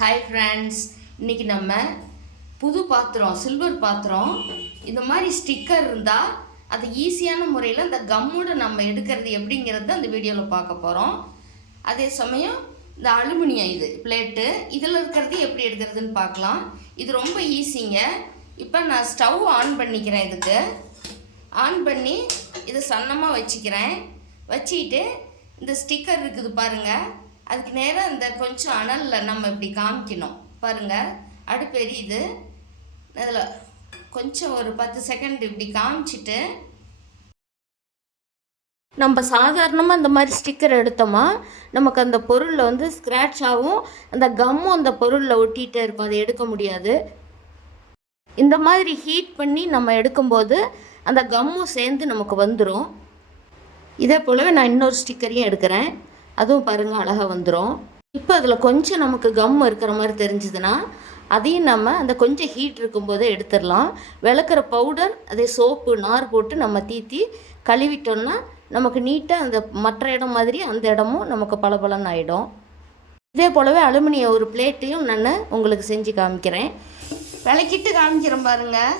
Hi friends, இன்றைக்கி நம்ம புது பாத்திரம், சில்வர் பாத்திரம் இந்த மாதிரி ஸ்டிக்கர் இருந்தால் அது ஈஸியான முறையில் இந்த கம்மோட நம்ம எடுக்கிறது எப்படிங்கிறது அந்த வீடியோவில் பார்க்க போகிறோம். அதே சமயம் இந்த அலுமினியம் இது பிளேட்டு இதில் இருக்கிறது எப்படி எடுக்கிறதுன்னு பார்க்கலாம். இது ரொம்ப ஈஸிங்க. இப்போ நான் ஸ்டவ் ஆன் பண்ணிக்கிறேன். இதுக்கு ஆன் பண்ணி இதை சன்னமாக வச்சுக்கிட்டு இந்த ஸ்டிக்கர் இருக்குது பாருங்கள், அதுக்கு நேராக இந்த கொஞ்சம் அனலில் நம்ம இப்படி காமிக்கணும் பாருங்கள். அடுப்பு எரியுது, அதில் கொஞ்சம் ஒரு 10 செகண்ட் இப்படி காமிச்சிட்டு நம்ம சாதாரணமாக இந்த மாதிரி ஸ்டிக்கர் எடுத்தோமா நமக்கு அந்த பொருளில் வந்து ஸ்க்ராட்ச் ஆகும், அந்த கம்மும் அந்த பொருளில் ஒட்டிகிட்டே இருக்கும், அதை எடுக்க முடியாது. இந்த மாதிரி ஹீட் பண்ணி நம்ம எடுக்கும்போது அந்த கம்மும் சேர்ந்து நமக்கு வந்துடும். இதே போலவே நான் இன்னொரு ஸ்டிக்கரையும் எடுக்கிறேன், அதுவும் பாருங்கள் அழகாக வந்துடும். இப்போ அதில் கொஞ்சம் நமக்கு கம் இருக்கிற மாதிரி தெரிஞ்சுதுன்னா அதையும் நம்ம அந்த கொஞ்சம் ஹீட் இருக்கும்போதே எடுத்துடலாம். விளக்குற பவுடர் அதே சோப்பு நார் போட்டு நம்ம தீத்தி கழுவிட்டோம்னா நமக்கு நீட்டாக அந்த மற்ற இடம் மாதிரி அந்த இடமும் நமக்கு பளபளன்னு ஆகிடும். இதே போலவே அலுமினியம் ஒரு பிளேட்டையும் நான் உங்களுக்கு செஞ்சு காமிக்கிறேன். விளக்கிட்டு காமிக்கிறேன் பாருங்கள்.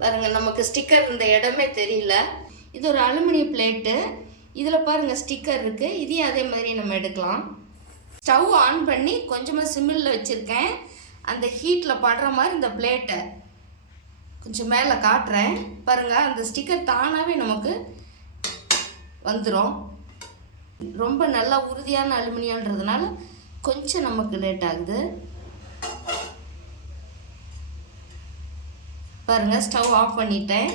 பாருங்கள், நமக்கு ஸ்டிக்கர் இந்த இடமே தெரியல. இது ஒரு அலுமினியம் பிளேட்டு, இதில் பாருங்கள் ஸ்டிக்கர் இருக்குது. இதையும் அதே மாதிரி நம்ம எடுக்கலாம். ஸ்டவ் ஆன் பண்ணி கொஞ்சமாக சிம்மில் வச்சுருக்கேன். அந்த ஹீட்டில் படுற மாதிரி இந்த பிளேட்டை கொஞ்சம் மேலே காட்டுறேன் பாருங்கள். அந்த ஸ்டிக்கர் தானாகவே நமக்கு வந்துடும். ரொம்ப நல்லா உறுதியான அலுமினியன்றதுனால கொஞ்சம் நமக்கு லேட் ஆகுது. பாருங்கள், ஸ்டவ் ஆஃப் பண்ணிட்டேன்.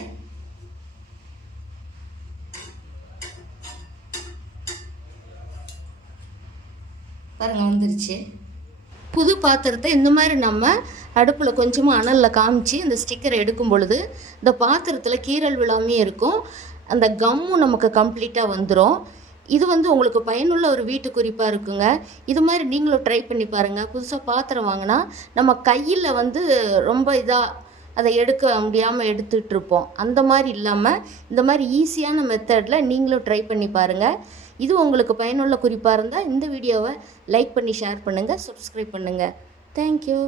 பாருங்கள் வந்துருச்சு. புது பாத்திரத்தை இந்த மாதிரி நம்ம அடுப்பில் கொஞ்சமாக அனலில் காமிச்சு இந்த ஸ்டிக்கரை எடுக்கும் பொழுது இந்த பாத்திரத்தில் கீறல் விழாமே இருக்கும், அந்த கம்மும் நமக்கு கம்ப்ளீட்டாக வந்துடும். இது வந்து உங்களுக்கு பயனுள்ள ஒரு வீட்டு குறிப்பாக இருக்குங்க. இது மாதிரி நீங்களும் ட்ரை பண்ணி பாருங்கள். புதுசாக பாத்திரம் வாங்கினா நம்ம கையில் வந்து ரொம்ப இதாக அதை எடுக்க முடியாமல் எடுத்துகிட்ருப்போம். அந்த மாதிரி இல்லாமல் இந்த மாதிரி ஈஸியான மெத்தடில் நீங்களும் ட்ரை பண்ணி பாருங்கள். இது உங்களுக்கு பயனுள்ள குறிப்பாக இருந்தால் இந்த வீடியோவை லைக் பண்ணி ஷேர் பண்ணுங்கள், சப்ஸ்கிரைப் பண்ணுங்கள். தேங்க்யூ.